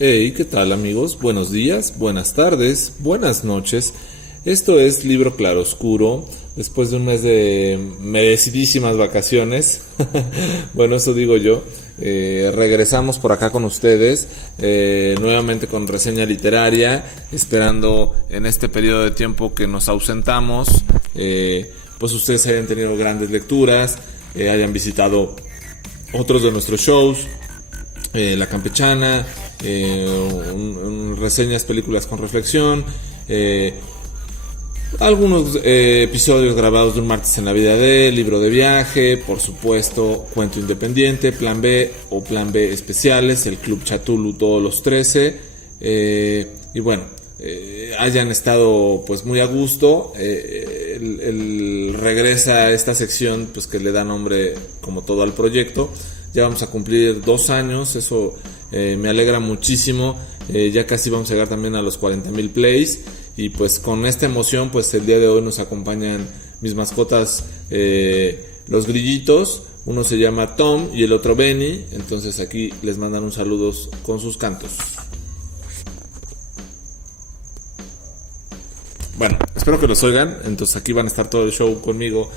Hey, ¿qué tal amigos? Buenos días, buenas tardes, buenas noches. Esto es Libro Claroscuro, después de un mes de merecidísimas vacaciones. Bueno, eso digo yo. Regresamos por acá con ustedes, nuevamente con reseña literaria, esperando en este periodo de tiempo que nos ausentamos, pues ustedes hayan tenido grandes lecturas, hayan visitado otros de nuestros shows, La Campechana, reseñas, películas con reflexión, algunos episodios grabados de un martes en la vida de, libro de viaje, por supuesto, cuento independiente, plan B o plan B especiales, el Club Cthulhu todos los 13, y bueno, hayan estado pues muy a gusto. Regresa a esta sección pues que le da nombre como todo al proyecto. Ya vamos a cumplir 2 años, eso me alegra muchísimo. Ya casi vamos a llegar también a los 40,000 plays. Y pues con esta emoción, pues el día de hoy nos acompañan mis mascotas, los grillitos. Uno se llama Tom y el otro Benny. Entonces aquí les mandan un saludo con sus cantos. Bueno, espero que los oigan. Entonces aquí van a estar todo el show conmigo,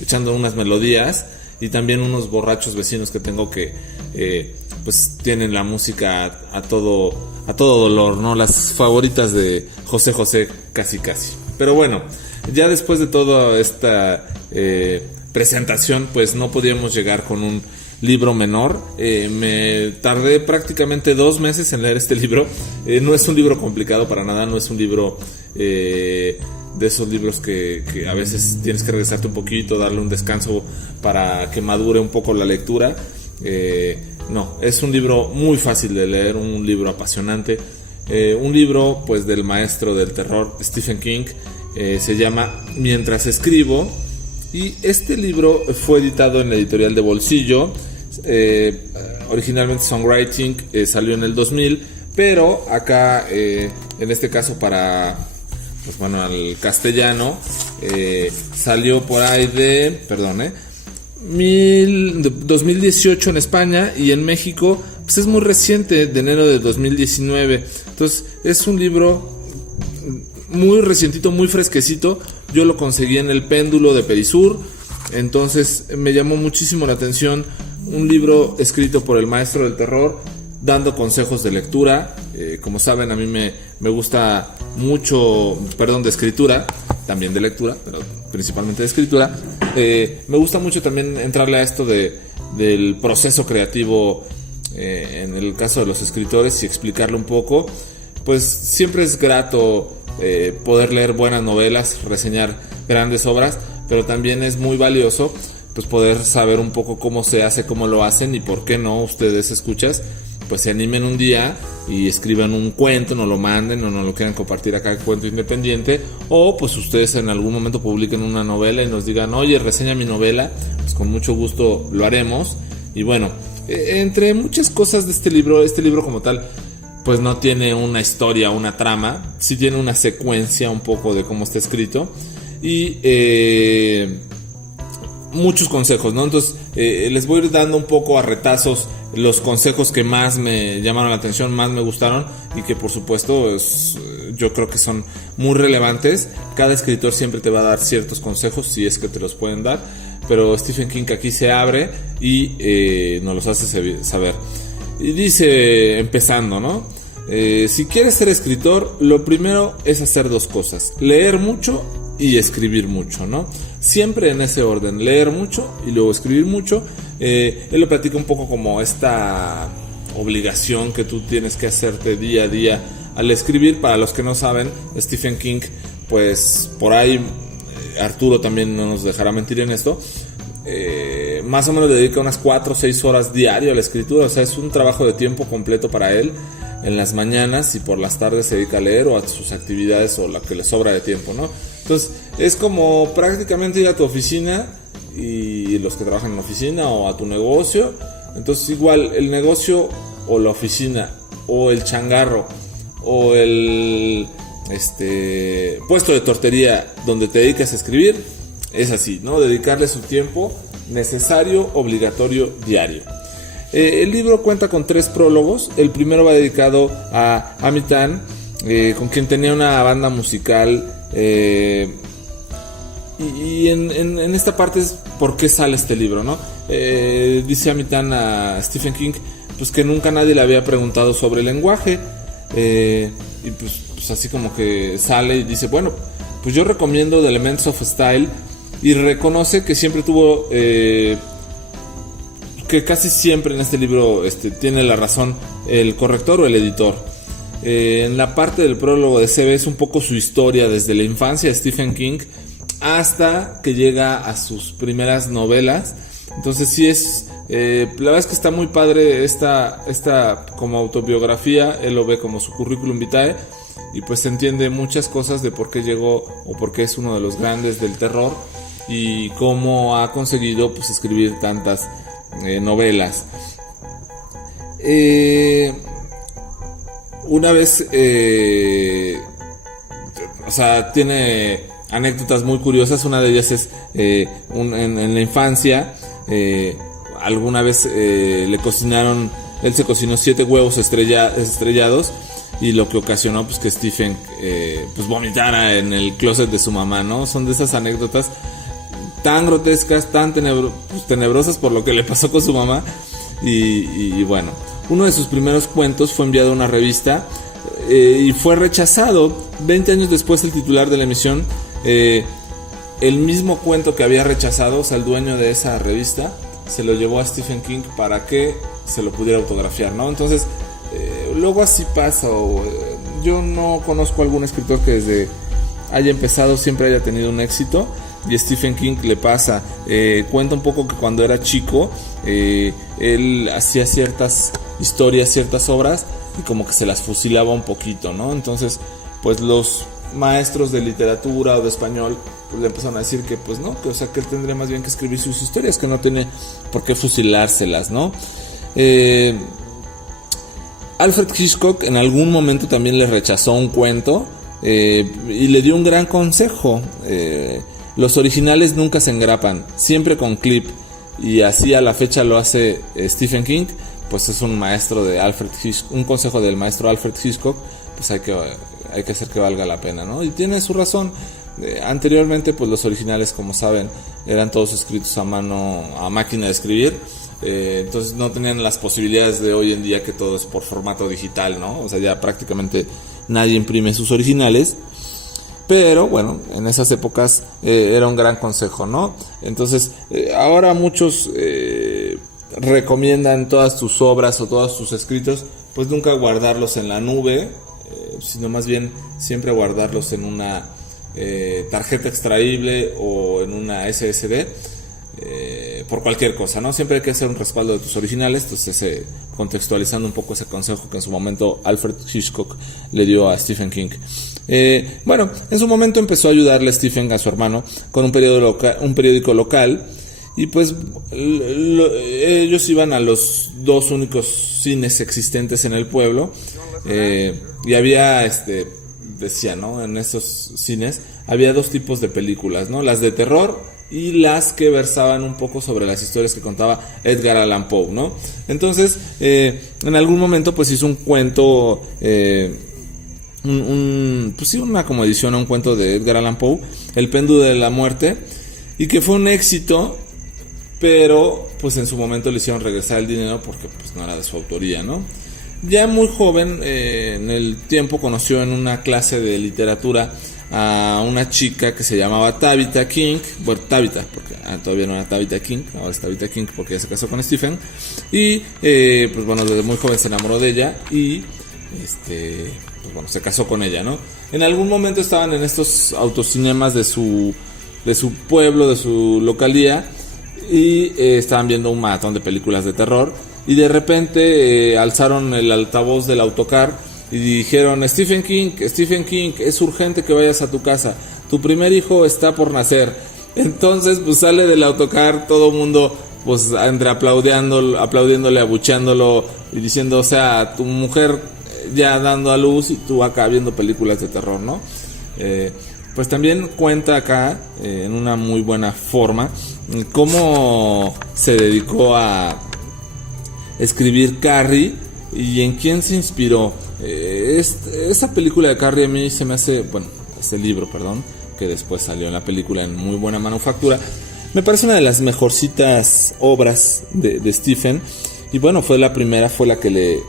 echando unas melodías. Y también unos borrachos vecinos que tengo que pues tienen la música a todo dolor, ¿no? Las favoritas de José José, casi. Pero bueno, ya después de toda esta presentación, pues no podíamos llegar con un libro menor. Me tardé prácticamente 2 meses en leer este libro. No es un libro complicado para nada, no es un libro de esos libros que a veces tienes que regresarte un poquito, darle un descanso para que madure un poco la lectura. No, es un libro muy fácil de leer, un libro apasionante, un libro pues del maestro del terror Stephen King. Se llama Mientras escribo, y este libro fue editado en la editorial de Bolsillo. Originalmente Songwriting, salió en el 2000, pero acá en este caso para pues bueno, al castellano, salió por ahí de, 2018 en España, y en México pues es muy reciente, de enero de 2019. Entonces es un libro muy recientito, muy fresquecito. Yo lo conseguí en el Péndulo de Perisur, entonces me llamó muchísimo la atención. Un libro escrito por el maestro del terror, dando consejos de lectura. Como saben, a mí me gusta mucho, de escritura, también de lectura, pero principalmente de escritura. Me gusta mucho también entrarle a esto del proceso creativo, en el caso de los escritores, y explicarlo un poco. Pues siempre es grato poder leer buenas novelas, reseñar grandes obras, pero también es muy valioso pues poder saber un poco cómo se hace, cómo lo hacen, y por qué no ustedes escuchas pues se animen un día y escriban un cuento, nos lo manden o nos lo quieran compartir acá en Cuento Independiente, o pues ustedes en algún momento publiquen una novela y nos digan, oye, reseña mi novela, pues con mucho gusto lo haremos. Y bueno, entre muchas cosas de este libro como tal pues no tiene una historia, una trama, sí tiene una secuencia un poco de cómo está escrito, y muchos consejos, ¿no? Entonces les voy a ir dando un poco a retazos los consejos que más me llamaron la atención, más me gustaron, y que por supuesto yo creo que son muy relevantes. Cada escritor siempre te va a dar ciertos consejos, si es que te los pueden dar, pero Stephen King aquí se abre y nos los hace saber. Y dice, empezando, ¿no? Si quieres ser escritor, lo primero es hacer 2 cosas: leer mucho y escribir mucho, ¿no? Siempre en ese orden: leer mucho y luego escribir mucho. Él lo platica un poco como esta obligación que tú tienes que hacerte día a día al escribir. Para los que no saben, Stephen King, pues por ahí Arturo también no nos dejará mentir en esto, más o menos dedica unas 4 o 6 horas diario a la escritura. O sea, es un trabajo de tiempo completo para él. En las mañanas y por las tardes se dedica a leer, o a sus actividades, o la que le sobra de tiempo, ¿no? Entonces es como prácticamente ir a tu oficina, y los que trabajan en la oficina, o a tu negocio. Entonces igual el negocio o la oficina o el changarro o el puesto de tortería donde te dedicas a escribir, es así, ¿no? Dedicarle su tiempo necesario, obligatorio, diario. El libro cuenta con 3 prólogos. El primero va dedicado a Amitan, con quien tenía una banda musical, y en esta parte es por qué sale este libro, ¿no? Dice Amitan a Stephen King pues que nunca nadie le había preguntado sobre el lenguaje, y pues así como que sale y dice, bueno, pues yo recomiendo The Elements of Style, y reconoce que siempre tuvo, que casi siempre en este libro tiene la razón el corrector o el editor. En la parte del prólogo de CB es un poco su historia desde la infancia de Stephen King hasta que llega a sus primeras novelas. Entonces sí es, la verdad es que está muy padre esta como autobiografía. Él lo ve como su currículum vitae, y pues se entiende muchas cosas de por qué llegó o por qué es uno de los grandes del terror y cómo ha conseguido pues escribir tantas novelas. Una vez, o sea, tiene anécdotas muy curiosas. Una de ellas es en la infancia, alguna vez le cocinaron, él se cocinó 7 huevos estrellados, y lo que ocasionó pues que Stephen pues vomitara en el closet de su mamá, ¿no? Son de esas anécdotas tan grotescas, tan tenebrosas por lo que le pasó con su mamá. Y bueno, uno de sus primeros cuentos fue enviado a una revista, y fue rechazado. 20 años después, el titular de la emisión, el mismo cuento que había rechazado, o sea, el dueño de esa revista, se lo llevó a Stephen King para que se lo pudiera autografiar, ¿no? Entonces, luego así pasa. Yo no conozco algún escritor que desde haya empezado siempre haya tenido un éxito, y a Stephen King le pasa. Cuenta un poco que cuando era chico, él hacía ciertas historias, ciertas obras, y como que se las fusilaba un poquito, ¿no? Entonces, pues los maestros de literatura o de español pues le empezaron a decir que pues no, que, o sea, que él tendría más bien que escribir sus historias, que no tiene por qué fusilárselas, ¿no? Alfred Hitchcock en algún momento también le rechazó un cuento, y le dio un gran consejo. Los originales nunca se engrapan, siempre con clip, y así a la fecha lo hace Stephen King. Pues es un maestro de Alfred Hitchcock, un consejo del maestro Alfred Hitchcock, pues hay que hacer que valga la pena, ¿no? Y tiene su razón. Anteriormente pues los originales, como saben, eran todos escritos a mano, a máquina de escribir, entonces no tenían las posibilidades de hoy en día, que todo es por formato digital, ¿no? O sea, ya prácticamente nadie imprime sus originales. Pero bueno, en esas épocas era un gran consejo, ¿no? Entonces, ahora muchos recomiendan todas tus obras o todos tus escritos, pues nunca guardarlos en la nube, sino más bien siempre guardarlos en una tarjeta extraíble o en una SSD, por cualquier cosa, ¿no? Siempre hay que hacer un respaldo de tus originales. Entonces, contextualizando un poco ese consejo que en su momento Alfred Hitchcock le dio a Stephen King. Bueno, en su momento empezó a ayudarle a Stephen, a su hermano, con un periódico local, y pues ellos iban a los 2 únicos cines existentes en el pueblo, y había decía, ¿no? En esos cines había 2 tipos de películas, ¿no? Las de terror y las que versaban un poco sobre las historias que contaba Edgar Allan Poe, ¿no? Entonces, en algún momento pues hizo un cuento, pues sí, una como edición a un cuento de Edgar Allan Poe, El péndulo de la muerte, y que fue un éxito, pero pues en su momento le hicieron regresar el dinero porque pues no era de su autoría, ¿no? Ya muy joven, en el tiempo, conoció en una clase de literatura a una chica que se llamaba Tabitha King. Bueno, Tabitha, porque todavía no era Tabitha King, ahora es Tabitha King porque ya se casó con Stephen. Y pues bueno, desde muy joven se enamoró de ella y pues bueno, se casó con ella, ¿no? En algún momento estaban en estos autocinemas de su pueblo, de su localía, y estaban viendo un maratón de películas de terror. Y de repente alzaron el altavoz del autocar y dijeron: Stephen King, es urgente que vayas a tu casa, tu primer hijo está por nacer. Entonces pues sale del autocar todo el mundo, pues entre aplaudiéndole, abucheándolo y diciendo, o sea, tu mujer ya dando a luz y tú acá viendo películas de terror, ¿no? Pues también cuenta acá, en una muy buena forma, cómo se dedicó a escribir Carrie y en quién se inspiró. Esta película de Carrie a mí se me hace, bueno, este libro, perdón, que después salió en la película en muy buena manufactura, me parece una de las mejorcitas obras de Stephen. Y bueno, fue la que le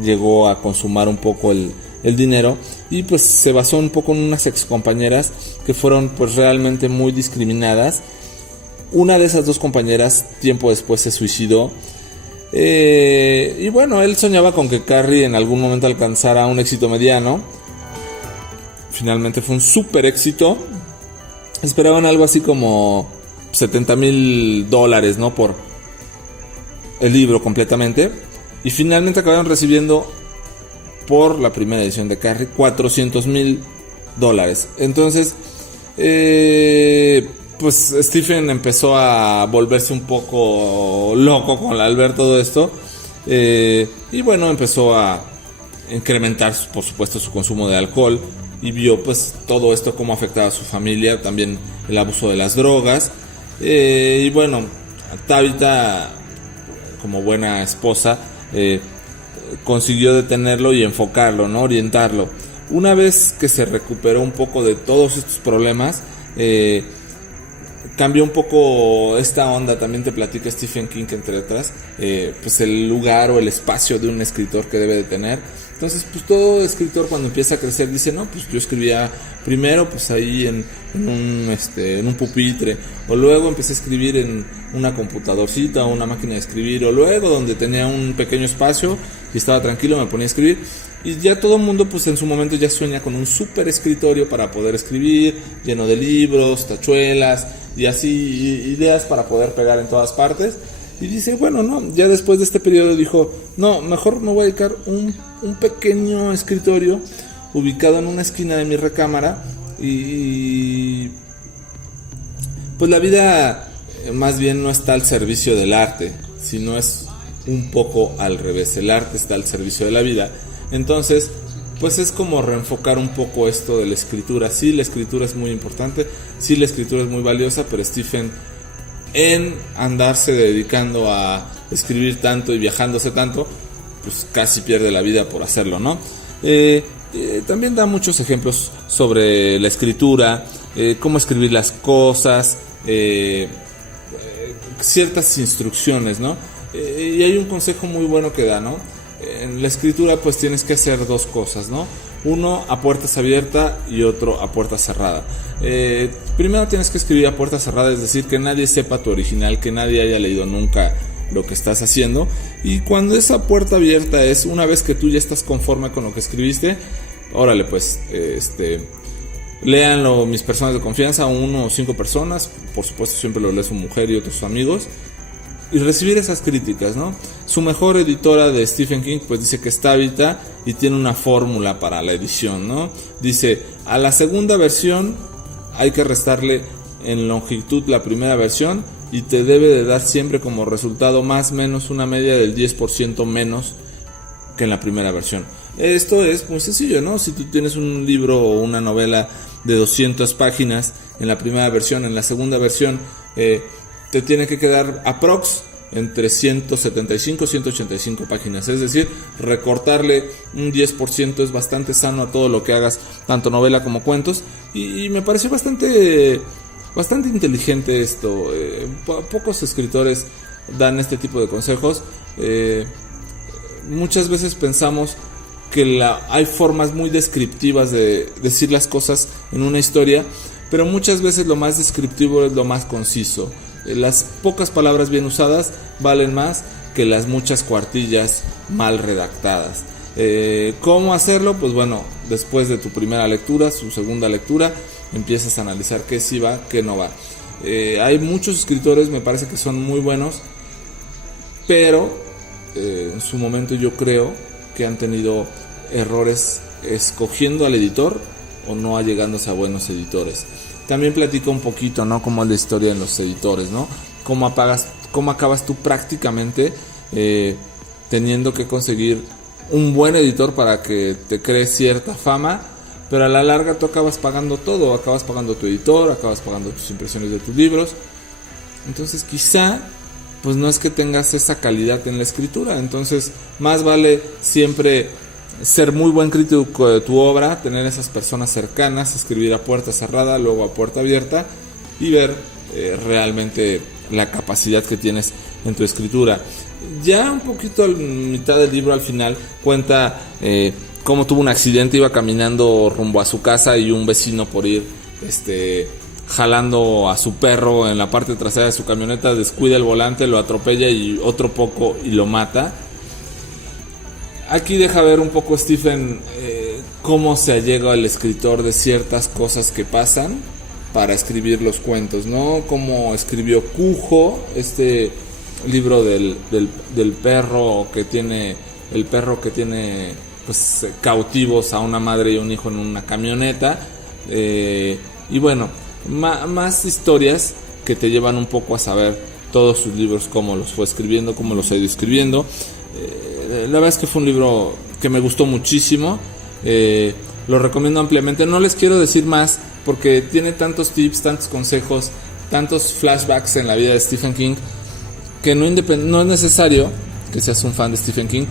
llegó a consumar un poco el dinero, y pues se basó un poco en unas excompañeras que fueron pues realmente muy discriminadas. Una de esas dos compañeras tiempo después se suicidó, y bueno, él soñaba con que Carrie en algún momento alcanzara un éxito mediano. Finalmente fue un super éxito. Esperaban algo así como $70,000, ¿no? Por el libro completamente. Y finalmente acabaron recibiendo por la primera edición de Carrie $400,000. Entonces, pues Stephen empezó a volverse un poco loco al ver todo esto. Y bueno, empezó a incrementar, por supuesto, su consumo de alcohol. Y vio pues todo esto cómo afectaba a su familia, también el abuso de las drogas. Y bueno, Tabitha, como buena esposa, consiguió detenerlo y enfocarlo, ¿no? Orientarlo. Una vez que se recuperó un poco de todos estos problemas, cambió un poco esta onda. También te platica Stephen King, entre otras, pues el lugar o el espacio de un escritor que debe de tener. Entonces, pues todo escritor cuando empieza a crecer dice, no, pues yo escribía primero pues ahí en un pupitre, o luego empecé a escribir en una computadorcita o una máquina de escribir, o luego donde tenía un pequeño espacio y estaba tranquilo me ponía a escribir. Y ya todo el mundo pues en su momento ya sueña con un super escritorio para poder escribir, lleno de libros, tachuelas y así ideas para poder pegar en todas partes. Y dice, bueno, no, ya después de este periodo dijo, no, mejor me voy a dedicar un pequeño escritorio ubicado en una esquina de mi recámara. Y pues la vida más bien no está al servicio del arte, sino es un poco al revés. El arte está al servicio de la vida. Entonces, pues es como reenfocar un poco esto de la escritura. Sí, la escritura es muy importante, sí, la escritura es muy valiosa, pero Stephen, en andarse dedicando a escribir tanto y viajándose tanto, pues casi pierde la vida por hacerlo, ¿no? También da muchos ejemplos sobre la escritura, cómo escribir las cosas, ciertas instrucciones, ¿no? Y hay un consejo muy bueno que da, ¿no? En la escritura pues tienes que hacer dos cosas, ¿no? Uno a puertas abiertas y otro a puertas cerradas. Primero tienes que escribir a puertas cerradas, es decir, que nadie sepa tu original, que nadie haya leído nunca lo que estás haciendo. Y cuando esa puerta abierta es una vez que tú ya estás conforme con lo que escribiste, órale pues, léanlo mis personas de confianza, 1 o 5 personas, por supuesto siempre lo lee su mujer y otros amigos, y recibir esas críticas, ¿no? Su mejor editora de Stephen King pues dice que es Tabitha, y tiene una fórmula para la edición, ¿no? Dice, a la segunda versión hay que restarle en longitud la primera versión, y te debe de dar siempre como resultado más o menos una media del 10% menos que en la primera versión. Esto es muy sencillo, ¿no? Si tú tienes un libro o una novela de 200 páginas en la primera versión, en la segunda versión te tiene que quedar aprox entre 175 y 185 páginas. Es decir, recortarle un 10% es bastante sano a todo lo que hagas, tanto novela como cuentos. Y me pareció bastante inteligente esto. Pocos escritores dan este tipo de consejos. Muchas veces pensamos que hay formas muy descriptivas de decir las cosas en una historia, pero muchas veces lo más descriptivo es lo más conciso. Las pocas palabras bien usadas valen más que las muchas cuartillas mal redactadas. ¿Cómo hacerlo? Pues bueno, después de tu primera lectura, su segunda lectura, empiezas a analizar qué sí va, qué no va. Hay muchos escritores, me parece que son muy buenos, pero en su momento yo creo que han tenido errores escogiendo al editor o no allegándose a buenos editores. También platico un poquito, ¿no? Cómo es la historia de los editores, ¿no? Cómo acabas tú prácticamente teniendo que conseguir un buen editor para que te cree cierta fama, pero a la larga tú acabas pagando todo, acabas pagando tu editor, acabas pagando tus impresiones de tus libros. Entonces quizá pues no es que tengas esa calidad en la escritura. Entonces, más vale siempre ser muy buen crítico de tu obra, tener esas personas cercanas, escribir a puerta cerrada, luego a puerta abierta, y ver realmente la capacidad que tienes en tu escritura. Ya un poquito a mitad del libro, al final, cuenta cómo tuvo un accidente, iba caminando rumbo a su casa y un vecino, por ir jalando a su perro en la parte trasera de su camioneta, descuida el volante, lo atropella y otro poco y lo mata. Aquí deja ver un poco Stephen cómo se allega el escritor de ciertas cosas que pasan para escribir los cuentos, ¿no? Cómo escribió Cujo, este libro del perro que tiene, el perro que tiene pues cautivos a una madre y un hijo en una camioneta, y bueno, más historias que te llevan un poco a saber todos sus libros, cómo los fue escribiendo, cómo los ha ido escribiendo. La verdad es que fue un libro que me gustó muchísimo, lo recomiendo ampliamente. No les quiero decir más porque tiene tantos tips, tantos consejos, tantos flashbacks en la vida de Stephen King, que no es necesario que seas un fan de Stephen King.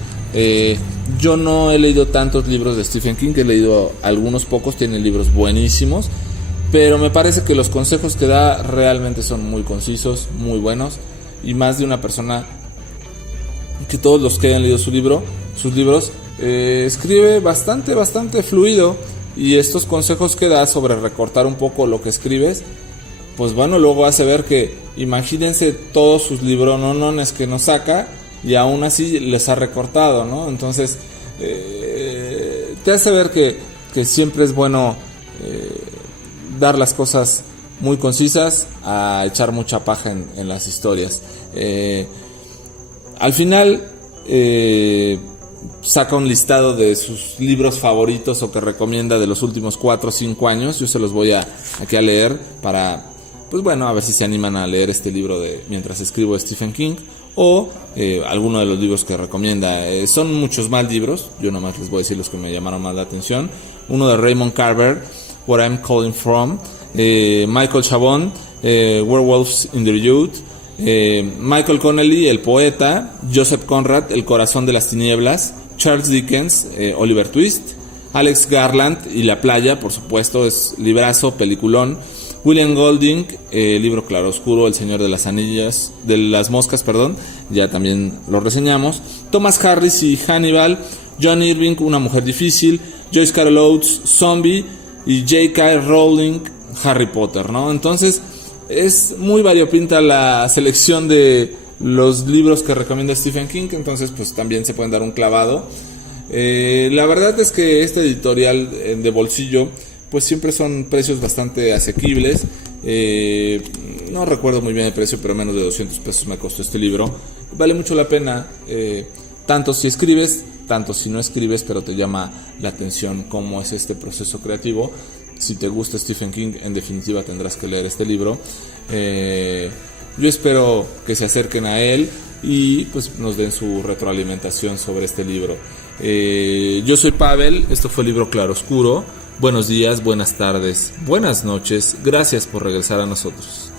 Yo no he leído tantos libros de Stephen King, he leído algunos pocos, tiene libros buenísimos, pero me parece que los consejos que da realmente son muy concisos, muy buenos, y más de una persona que todos los que hayan leído sus libros, escribe bastante fluido, y estos consejos que da sobre recortar un poco lo que escribes, pues bueno, luego hace ver que, imagínense todos sus libronones que nos saca, y aún así les ha recortado, ¿no? Entonces, te hace ver que siempre es bueno dar las cosas muy concisas a echar mucha paja en las historias. Al final saca un listado de sus libros favoritos o que recomienda de los últimos 4 o 5 años. Yo se los voy aquí a leer para, pues bueno, a ver si se animan a leer este libro de Mientras escribo de Stephen King, o alguno de los libros que recomienda. Son muchos más libros, yo nomás les voy a decir los que me llamaron más la atención. Uno de Raymond Carver, What I'm Calling From, Michael Chabon, Werewolves in the Youth, Michael Connelly, El Poeta, Joseph Conrad, El Corazón de las Tinieblas, Charles Dickens, Oliver Twist, Alex Garland y La Playa, por supuesto, es librazo, peliculón. William Golding, libro claroscuro, El Señor de las Moscas, ya también lo reseñamos. Thomas Harris y Hannibal, John Irving, Una Mujer Difícil, Joyce Carol Oates, Zombie, y J.K. Rowling, Harry Potter, ¿no? Entonces, es muy variopinta la selección de los libros que recomienda Stephen King, entonces pues también se pueden dar un clavado. La verdad es que este editorial de bolsillo pues siempre son precios bastante asequibles. No recuerdo muy bien el precio, pero menos de 200 pesos me costó este libro. Vale mucho la pena, tanto si escribes, tanto si no escribes, pero te llama la atención cómo es este proceso creativo. Si te gusta Stephen King, en definitiva tendrás que leer este libro. Yo espero que se acerquen a él y pues nos den su retroalimentación sobre este libro. Yo soy Pavel, esto fue el libro Claroscuro. Buenos días, buenas tardes, buenas noches, gracias por regresar a nosotros.